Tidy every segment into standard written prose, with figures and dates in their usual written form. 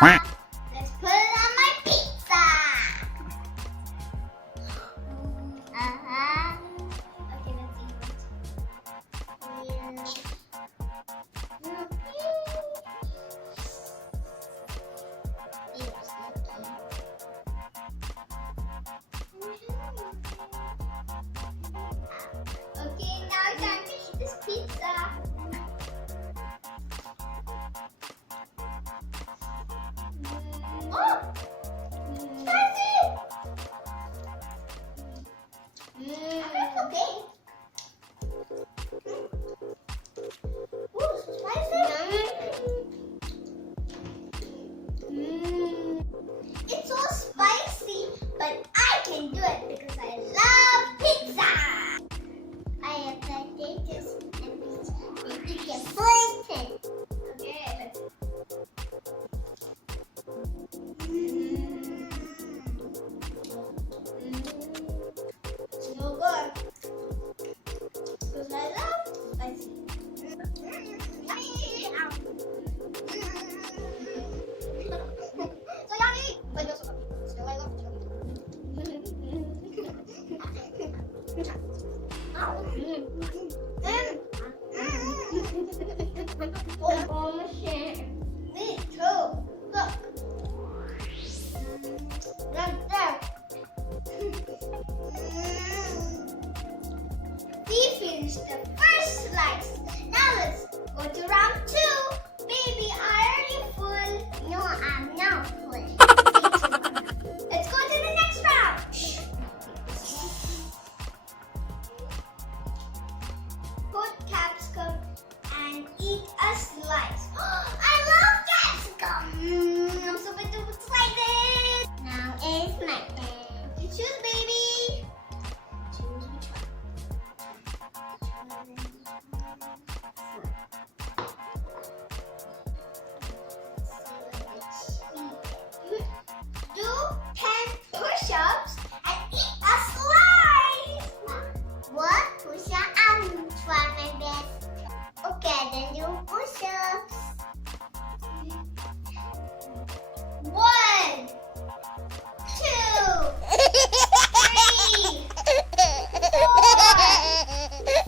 Let's put it on my pizza. Okay, let's eat it. Okay, now it's time to eat this pizza. Oh! Spicy! Okay. Ooh, spicy! It's so spicy, but I can do it because I love pizza! I have potatoes and pizza. And you can put it. Okay, let's so good. Because I love spicy. So yummy! But also, still I love chili. Oh, shit. Me too. Look. Right there. We finished the first slice. Now let's go to round 2. Baby, are you full? No, I'm not full. Let's go to the next round. Put capsicum and eat a slice. I love capsicum. I'm super duper excited. Now it's my turn. You choose, baby. Choose which one. Do 10 push-ups and eat a slice. What? Push-up? I'm trying my best. Okay, then do push-ups. 1, 2, 3, 4,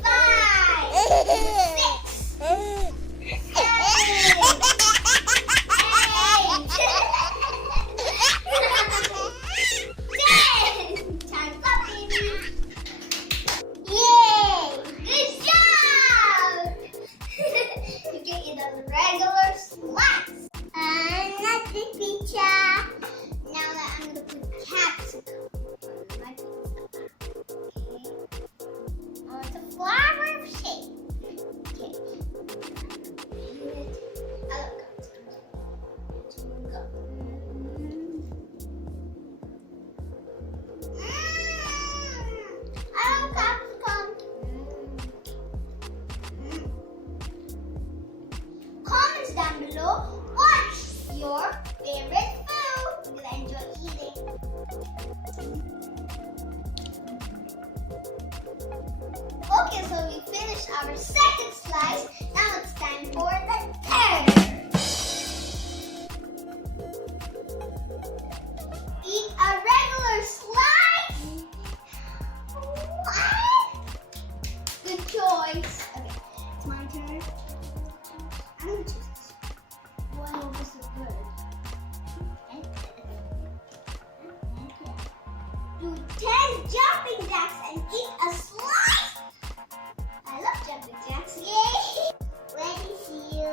5, 6, 10. Time's up, baby. Yay! Good job! You can eat a regular slice. Not the pizza. Now that I'm gonna put capsicum on my pizza. Okay. Oh, it's a flower shape. Okay. I love capsicum. Go. I love capsicum. Comments down below. What's your favorite food? Because I enjoy eating. Okay, so we finished our second slice. Now it's time for the third. Eat a regular slice. What? Good choice. Okay, it's my turn. I'm gonna choose this. Wow, this is good. Do 10 jumping jacks and eat a slice. I love jumping jacks. Yay! Ready, see you.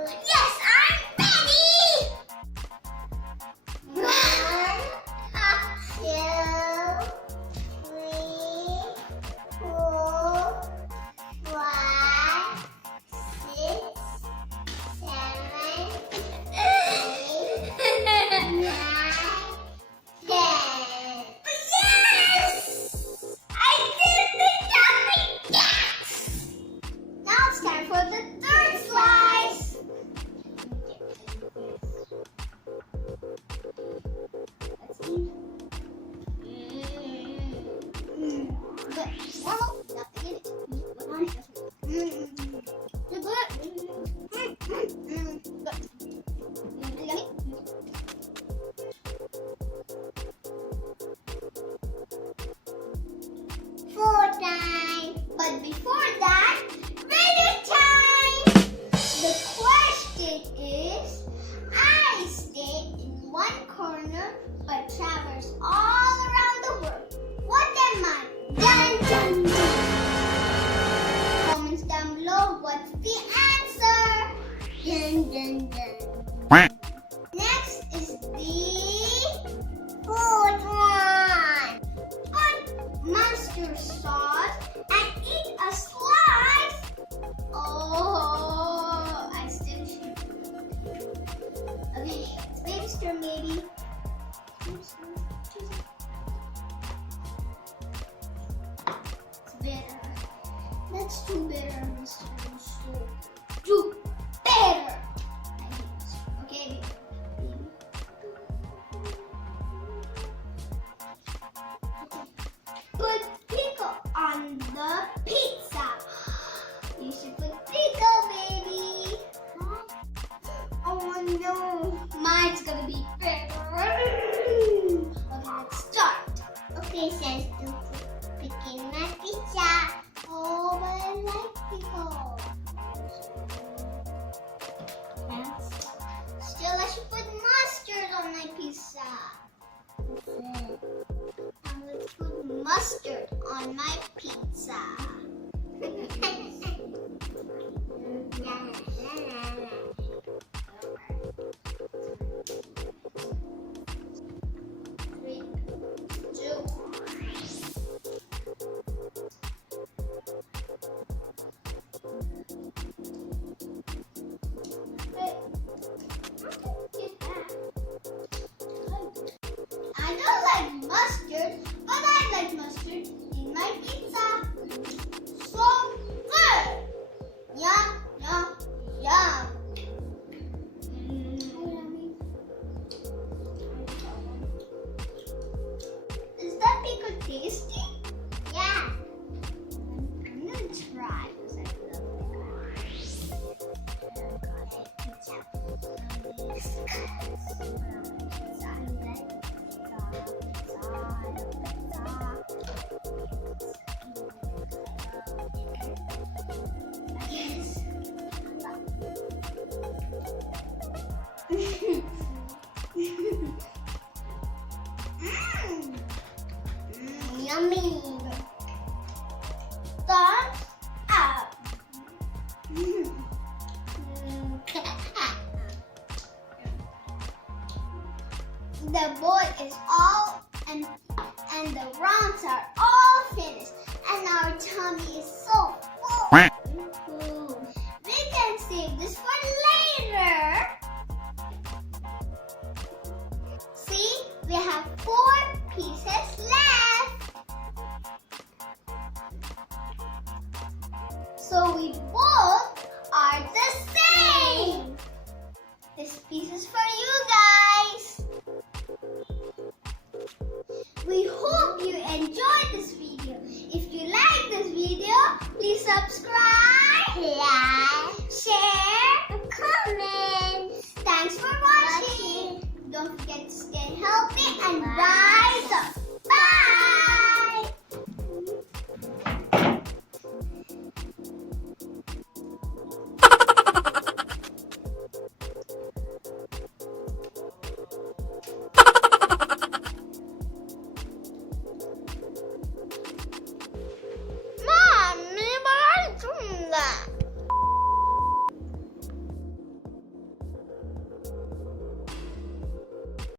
is I stay in one corner but traverse all around the world. What am I? Dun dun dun. Comments down below. What's the answer? Dun dun dun. Next is the fourth one. Put mustard sauce and eat a slice. Oh, I still should. Okay, it's baby's turn, baby. It's bitter. That's too bitter, Mr. Too bitter. Okay. Put pickle on the pizza. You should put pickle, baby. Oh no, mine's gonna be bitter. Okay, let's start. Okay, says to put pickle in my pizza. Oh, but I like pickle. Still, I should put mustard on my pizza. Now let's put mustard on my pizza. 3, 2. I don't like mustard, but I like mustard in my pizza. So good! Yum, yum, yum. Is that pickle tasty? Yeah. I'm gonna try because I love pizza. Yummy. Thumbs up. The bowl is all empty and the rounds are all finished and our tummy is so full. We can save this for later. See, we have 4 pieces left. So we both are the same. This piece is for you guys. We hope you enjoyed this video. If you like this video, please subscribe, like, share, comment. Thanks for watching. Don't forget to stay healthy and bye.